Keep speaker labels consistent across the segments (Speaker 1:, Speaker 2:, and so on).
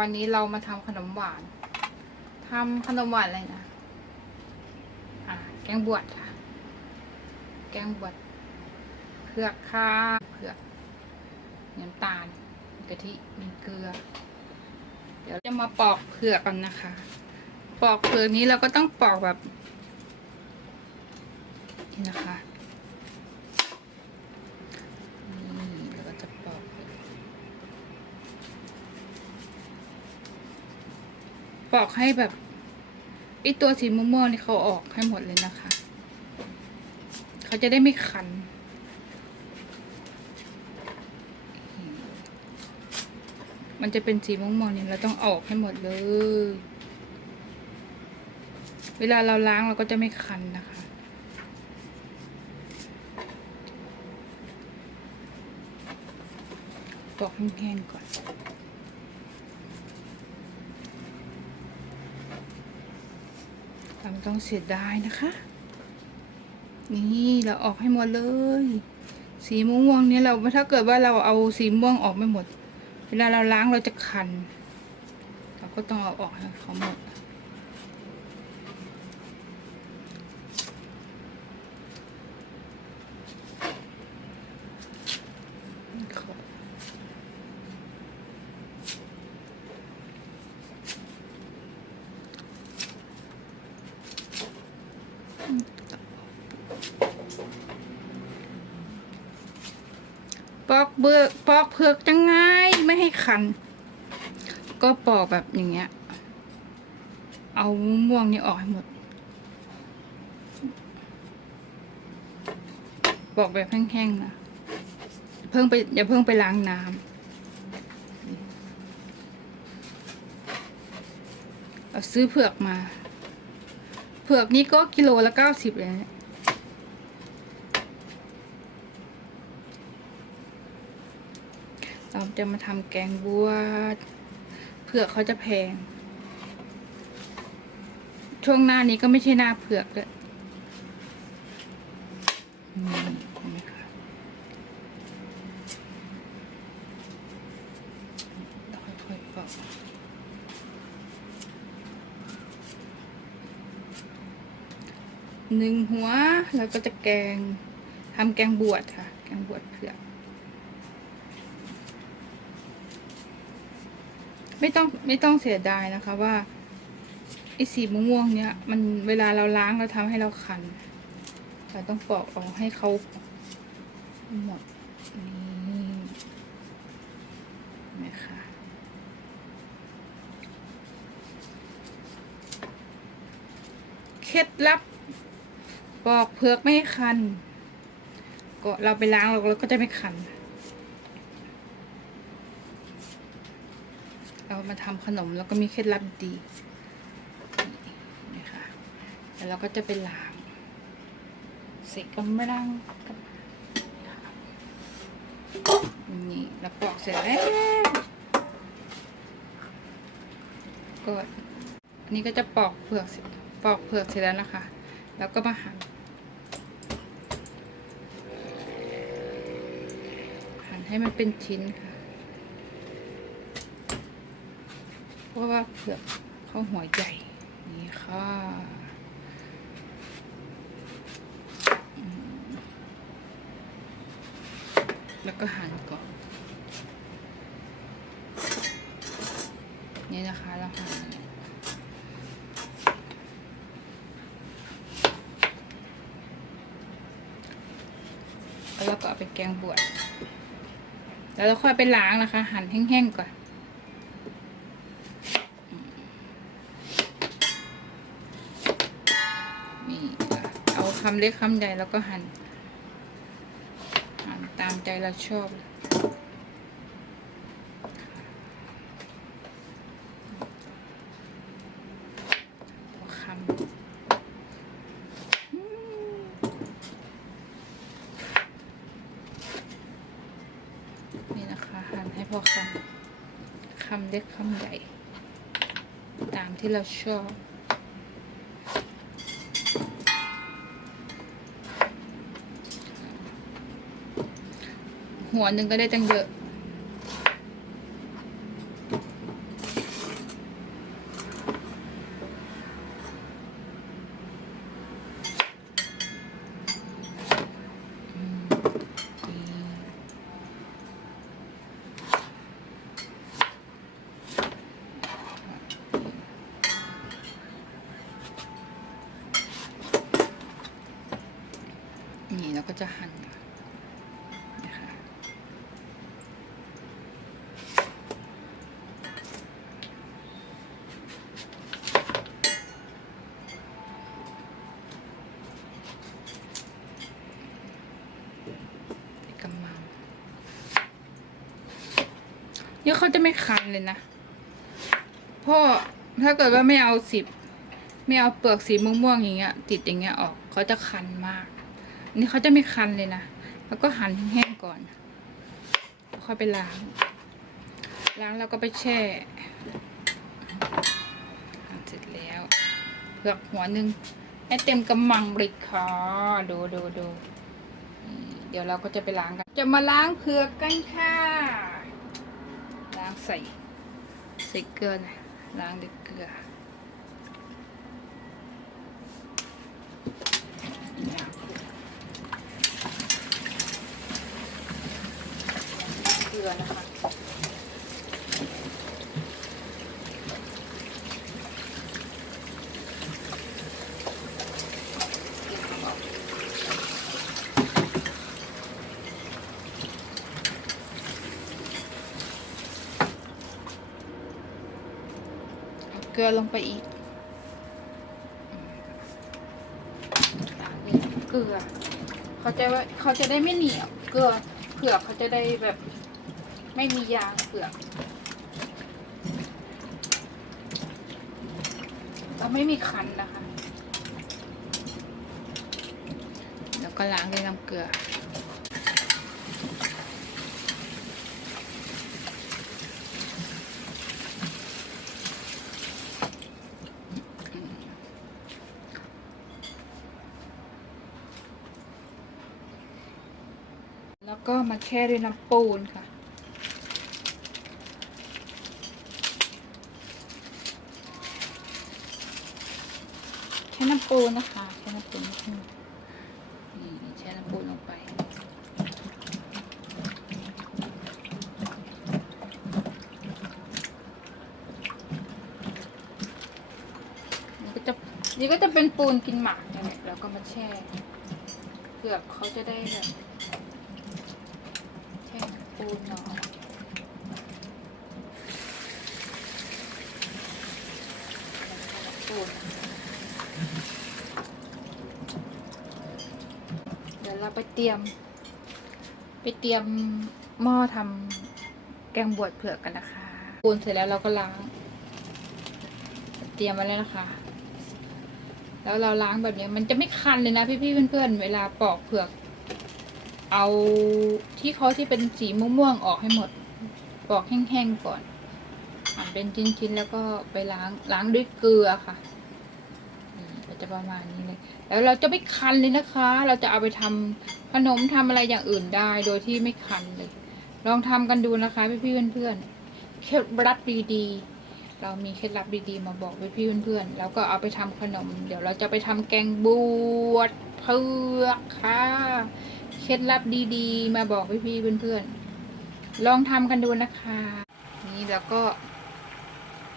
Speaker 1: วันนี้เรามาทำขนมหวานทำขนมหวานอะไรนะอ่าแกงบวชค่ะ แกงบวชเผือกค่ะเผือกน้ำตาลกะทิมีเกลือ เดี๋ยวจะมาปอกเผือกกันนะคะ ปอกเผือกนี้เราก็ต้องปอกแบบนี่นะคะ นี่เราก็จะปอก ปอกให้แบบไอตัวสีม่วงๆนี่เขาออกให้หมดเลยนะคะ เขาจะได้ไม่คัน มันจะเป็นสีม่วงๆเนี่ยเราต้องออกให้หมดเลย เวลาเราล้างเราก็จะไม่คันนะคะ ปอกแห้งๆก่อน เราไม่ต้องเสียดายนะคะ นี่เราออกให้หมดเลย สีม่วงเนี่ยเราถ้าเกิดว่าเราเอาสีม่วงออกไม่หมด เวลาเราล้างเราจะคัน เราก็ต้องเอาออกให้เขาหมด ปอกเบือกปอกเผือกจังไงไม่ให้คัน ก็ปอกแบบอย่างเงี้ย เอาม่วงนี่ออกให้หมด ปอกแบบแห้งๆนะเพิ่งไปอย่าเพิ่งไปล้างน้ำเราซื้อเผือกมา เผือกนี่ก็กิโลละเก้าสิบเลยนะเราจะมาทำแกงบัวเผือกเขาจะแพง ช่วงหน้านี้ก็ไม่ใช่หน้าเผือกเลยนี่เห็นไหมคะแล้วค่อยๆปอก หนึ่งหัว แล้วก็จะแกงทำแกงบวชค่ะ แกงบวชเผือกไม่ต้องไม่ต้องเสียดายนะคะว่าไอ้สีม่วงเนี้ยมันเวลาเราล้างเราทำให้เราคันเราต้องปอกออกให้เขาหมดนี่นะคะเคล็ดลับ ปอกเผือกไม่คัน ก็เราไปล้างเราเราก็จะไม่คัน เรามาทำขนมแล้วก็มีเคล็ดลับดีนี่ค่ะแล้วเราก็จะไปล้างใส่กำมะลังกับนี่แล้วปอกเสร็จแล้วก็อันนี้ก็จะปอกเผือกเสร็จปอกเผือกเสร็จแล้วนะคะ แล้วก็มาหั่นหั่น ให้มันเป็นชิ้นค่ะ เพราะว่าเผือกเขาหัวใหญ่นี่ค่ะแล้วก็หั่นก่อน นี่นะคะเราหั่นแล้วก็เอาไปแกงบวช แล้วเราค่อยไปล้างนะคะ หั่นแห้งๆก่อนนี่เอาคำเล็กคำใหญ่แล้วก็หั่นหั่นตามใจเราชอบเลยหัวคำอืมนี่นะคะหั่นให้พอคำคำเล็กคำใหญ่ ตามที่เราชอบ หัวหนึ่งก็ได้ตั้งเยอะ จะหั่นนะคะกำมังยี่เขาจะไม่คันเลยนะพ่อถ้าเกิดว่าไม่เอาสิบไม่เอาเปลือกสีม่วงๆอย่างเงี้ย ติดอย่างเงี้ยออกเขาจะคันมาก นี่เขาจะไม่คันเลยนะ แล้วก็หั่นแห้งๆก่อนแล้วค่อยไปล้าง ล้างแล้วก็ไปแช่เสร็จแล้วเผือกหัวหนึ่งให้เต็มกำมังเลยค่ะดูดูดูเดี๋ยวเราก็จะไปล้างกัน จะมาล้างเผือกกันค่ะ ล้างใส่ใส่เกลือนะล้างด้วยเกลือเกลือนะคะเอาเก ลือลงไปอีกเกลือ เขาจะว่าเขาจะได้ไม่เหนียว เกลือเผือกเขาจะได้แบบ ไม่มียางเผือก เราไม่มีคันนะคะ แล้วก็ล้างด้วยน้ำเกลือ แล้วก็มาแช่ด้วยน้ำปูนค่ะ แช่น้ำปูนนะคะ แช่น้ำปูนนิดนึงนี่แช่น้ำปูนลงไป นี่ก็จะนี่ก็จะเป็นปูนกินหมากนี่นแหละแล้วก็มาแช่เผือกเขาจะได้แบบ ปูนหน่อปูนเดี๋ยวเราไปเตรียม ไปเตรียมหม้อทำแกงบวชเผือกกันนะคะ ปูนเสร็จแล้วเราก็ล้าง เตรียมไว้แล้วนะคะ แล้วเราล้างแบบนี้มันจะไม่คันเลยนะพี่ๆเพื่อนๆเวลาปอกเผือก เอา ที่เขาที่เป็นสีม่วงๆออกให้หมดปอกแห้งๆก่อนหั่นเป็นชิ้นๆแล้วก็ไปล้างล้างด้วยเกลือค่ะก็จะประมาณนี้เลย แล้วเราจะไม่คันเลยนะคะ เราจะเอาไปทำขนมทำอะไรอย่างอื่นได้ โดยที่ไม่คันเลย ลองทำกันดูนะคะพี่ๆเพื่อนๆเคล็ดลับดีๆเรามีเคล็ดลับดีๆมาบอกพี่ๆเพื่อนๆแล้วก็เอาไปทำขนม เดี๋ยวเราจะไปทำแกงบวชเผือกค่ะ เคล็ดลับดีๆ มาบอกพี่ๆเพื่อนๆลองทำกันดูนะคะ นี่แล้วก็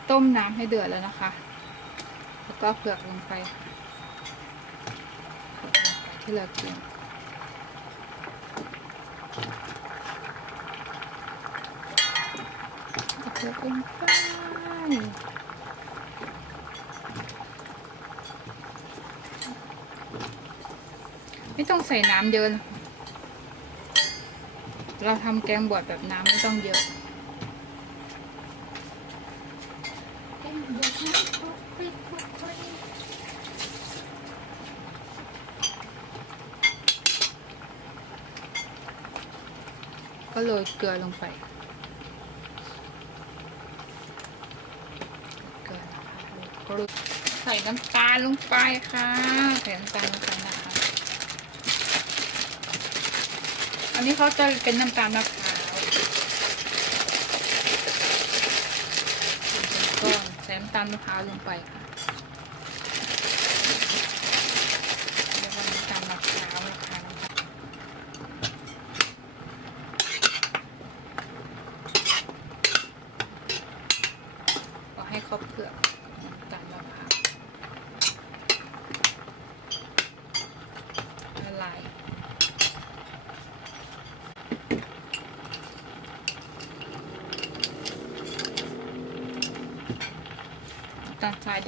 Speaker 1: ต้มน้ำให้เดือดแล้วนะคะ แล้วก็เผือกลงไปที่เราเตรียมเอเผือกลงไปไม่ต้องใส่น้ำเยอะนะ เราทำแกงบวชแบบน้ำไม่ต้องเยอะก็โรยเกลือลงไปเกลือใส่น้ำตาลลงไปค่ะ ใส่น้ำตาลลงไปนะคะ อันนี้เขาจะเป็นน้ำตาลมะพร้าวก็ใส่น้ำตาลมะพร้าวลงไปค่ะ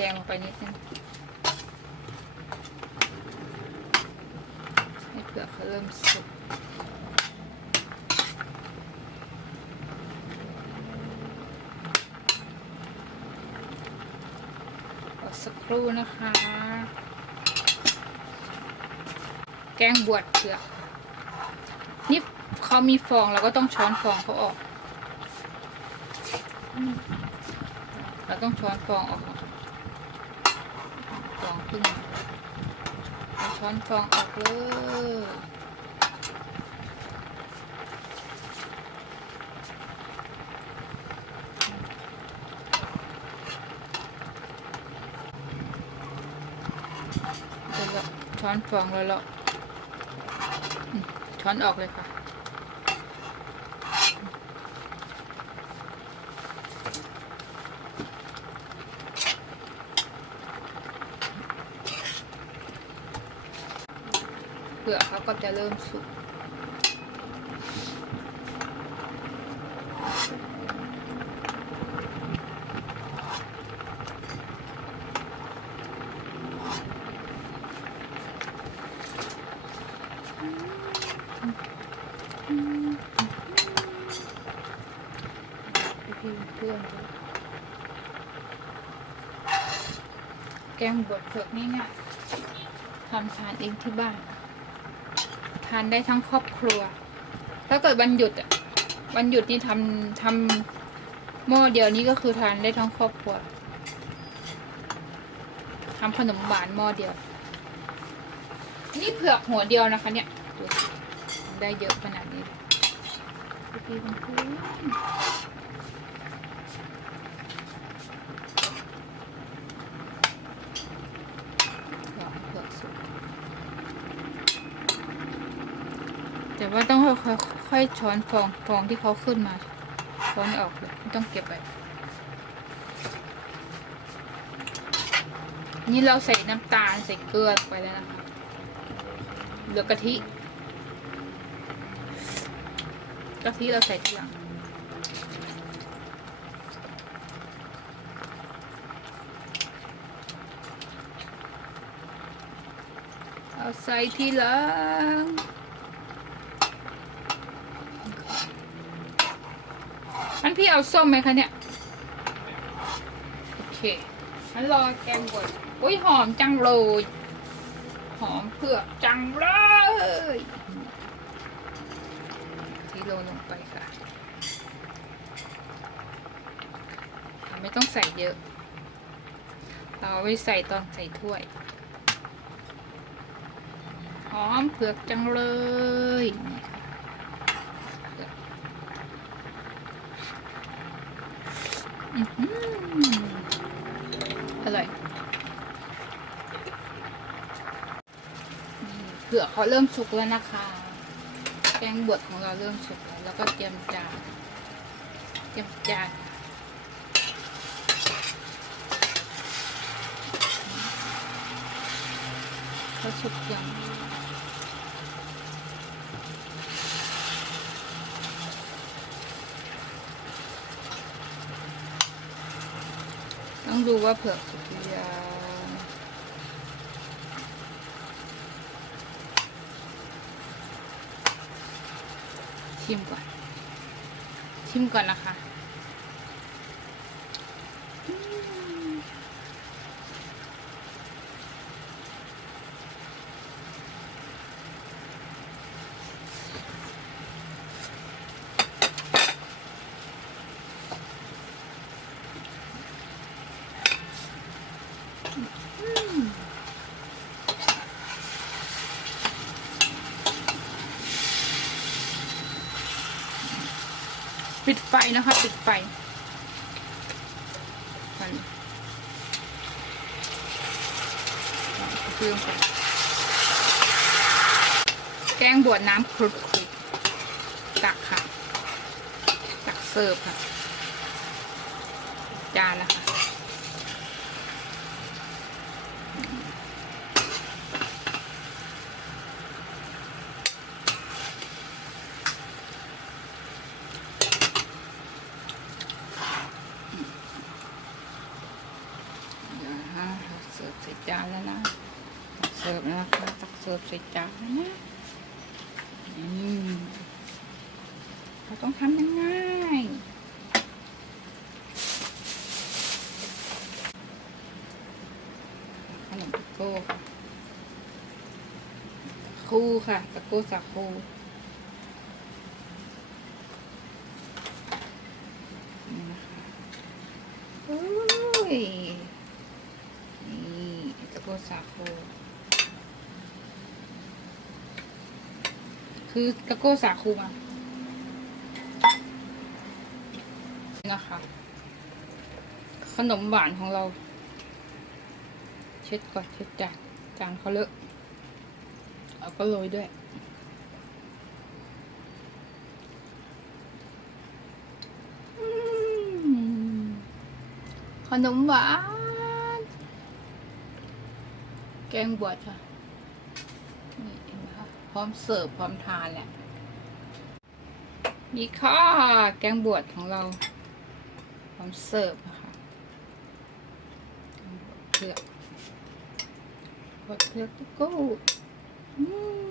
Speaker 1: แดงลงไปนิดนึงให้เปลือกเขาเริ่มสุกสักครู่นะคะ แกงบวชเผือกนี่เขามีฟองเราก็ต้องช้อนฟองเขาออก เราต้องช้อนฟองออก ขึ้นมาเอาช้อนฟองออกเลยช้อนฟองแล้วเราช้อนออกเลยค่ะ ผือกเขาก็จะเริ่มสุกพี่เผือนด้วยแกงบดเผือกง่ายทำทานเองที่บ้าน ทานได้ทั้งครอบครัว ถ้าเกิดวันหยุดอะวันหยุดนี่ทำทำหม้อเดียวนี้ก็คือทานได้ทั้งครอบครัวทำขนมหวานหม้อเดียว นี่เผือกหัวเดียวนะคะ เนี่ยได้เยอะขนาดนี้พี่ๆเพื่อนๆ ลองเผือกสุก แต่ว่าต้องค่อยๆค่อยช้อนฟองฟองที่เขาขึ้นมา ช้อนออกเลยไม่ต้องเก็บไว้นี่เราใส่น้ำตาลใส่เกลือไปแล้วนะคะเหลือกะทิกะทิเราใส่ทีหลังเอาใส่ทีหลัง อันพี่เอาส้มไหมคะเนี่ย โอเคฉันรอแกงบดอุ้ยหอมจังเลย หอมเผือกจังเลยที่โรยลงไปค่ะ ไม่ต้องใส่เยอะ เราเอาไว้ใส่ตอนใส่ถ้วย หอมเผือกจังเลยนี่ค่ะเผือก อร่อยเผือกเขาเริ่มสุกแล้วนะคะ แกงบดของเราเริ่มสุกแล้ว แล้วก็เตรียมจานเตรียมจานเขาสุกยัง ต้องดูว่าเผือกสุกหรือยังชิมก่อน ชิมก่อนนะคะ ปิดไฟนะคะปิดไฟมันเพิ่มไปแกงบวชน้ำคลุกคลุกตักค่ะ ตักเสิร์ฟค่ะ จานนะคะ ใส่จานนะเราต้องทำง่ายๆขนมตะโก้ค่ะคูค่ะตะโก้สาคูโอ้ยนี่ตะโก้สาคู คือตะโก้สาคูมานะคะ ขนมหวานของเรา เช็ดก่อนเช็ดจานจานเขาเลอะเอาก็โรยด้วยขนมหวาน แกงบวชค่ะ นี่เห็นไหมคะ พร้อมเสิร์ฟพร้อมทานแหละนี่ค่ะ แกงบวชของเรา พร้อมเสิร์ฟค่ะแกงบวชเผือกเผือกตะโก้อืม